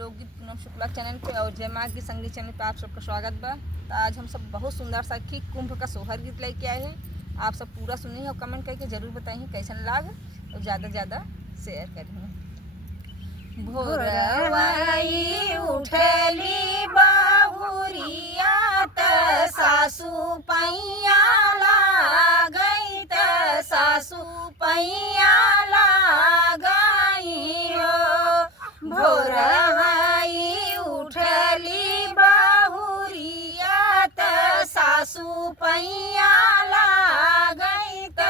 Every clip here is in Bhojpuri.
लोकगीत पूनम शुक्ला चैनल पे और जय माँ की संगीत चैनल पे आप सबका स्वागत बा। तो आज हम सब बहुत सुंदर सा कुंभ का सोहर गीत लेके आए हैं। आप सब पूरा सुनिए और कमेंट करके जरूर बताइए कैसन लाग और ज़्यादा ज़्यादा शेयर करिए। भोरवाई उठली बाहुरिया त सासू पैया लागई त सासू पैया लागई हो। भोरवाई उठली बाहुरिया त सासू पैया लागई त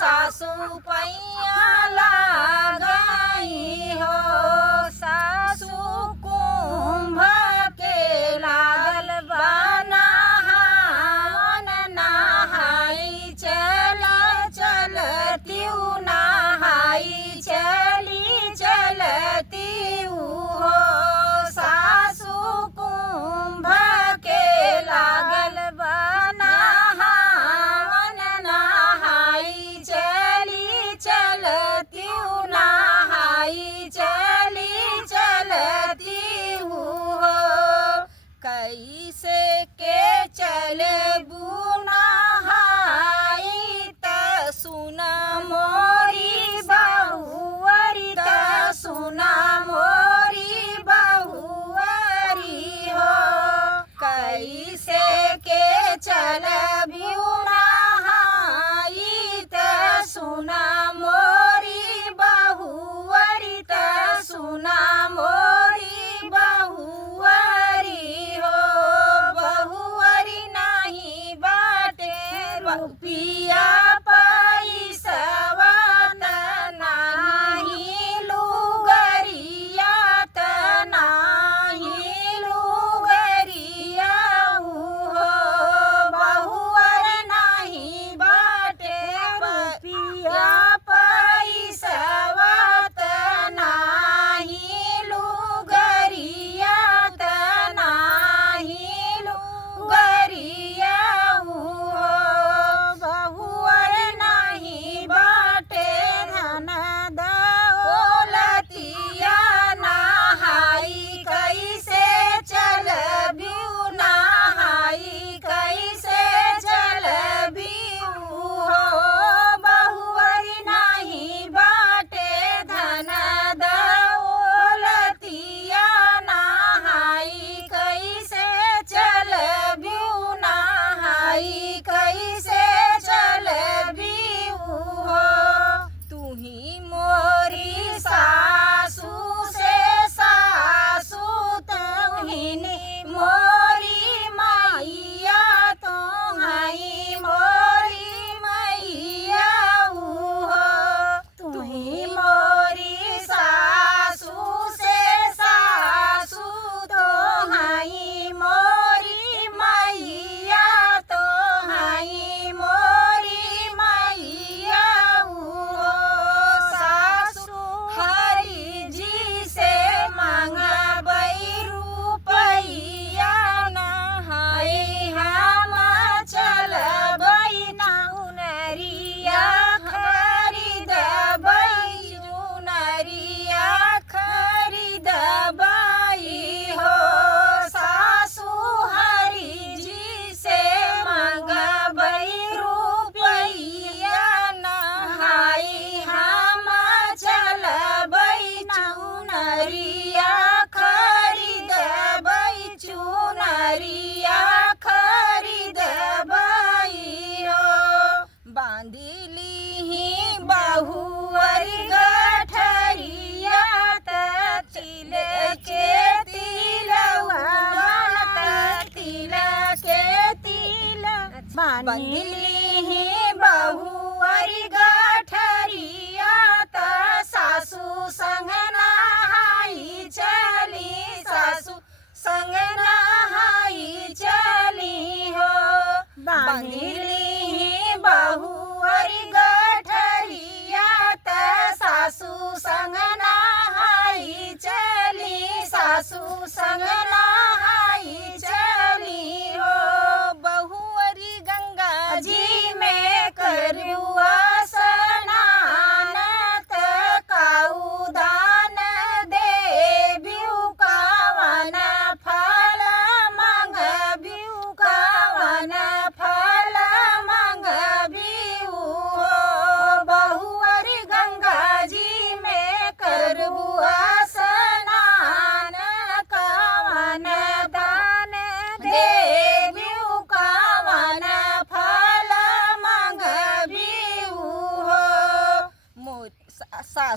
सासू पैया लागई हो। सासू कुंभ के लागल बना हावन नहाई चल चलती नहाई चली चलती हो। सासू कुंभ के लागल बना हावन नहाई चली चलती नहाई चली चलती हो। कैसे के चले नहाई त सुना मोरी बहुअरी त सुना मोरी बहुअरी हो। कैसे के चले नहाई त सुना मोरी बहुअरी त सुना मोरी बहुअरी हो। बहुअरी नहीं बाटे रुपिया पैसवा त नाही लुगरिया त नाही लुगरिया हो। बहुअर नहीं बाटे रुपिया पैसवा त नाही लुगरिया त नाही लुगरिया हो। बहुअर नहीं बाटे धन दौलतिया नहाई कैसे चलबिउ नहाई कैसे चलबिउ हो। बहुअर नहीं बाटे धन दौलतिया नहाई कैसे चलबिउ नहाई कैसे चलबिउ हो। तू ही मोरी सासू से सासू तू ही मोरी मैया तू ही मोरी मैया हो। तू ही मोरी सासू से सासू तो ही मोरी मैया तो ही मोरी मैया हो। सासू हरि जी से मांगबई रुपैया नहाई हम चलबई नरिया खरीदबई चुनरिया खरीदबई हो। सासू हरि जी से मांगबई रुपैया नहाई हम चलबई चुनरिया खरीदबई चुनरिया खरीदबई हो। बांधिली बहुअर गठरिया त तिल के तिलवा त तिल के तिल बांधिली बहुअर गठरिया त सासू संग नहाई चली सासू संग नहाई चली हो। बांधिली बहुअर गठरिया त सासू संग नहाई चली सासू संग नहाई चली हो। बहुअरी गंगा जी में करुआ स्नान त काऊ दान देबिउ का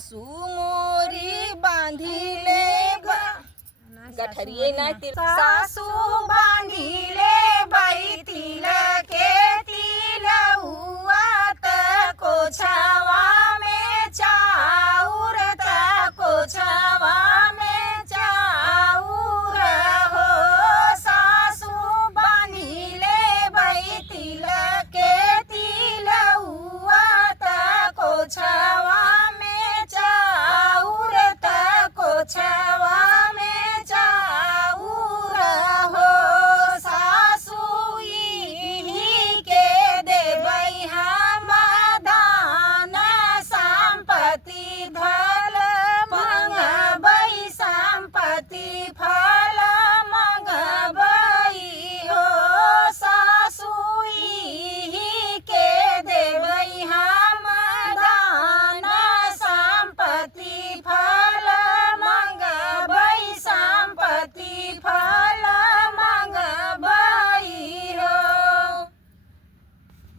सासू मोरी बांधी ले गठरिए ना सासू बांधी ले बैती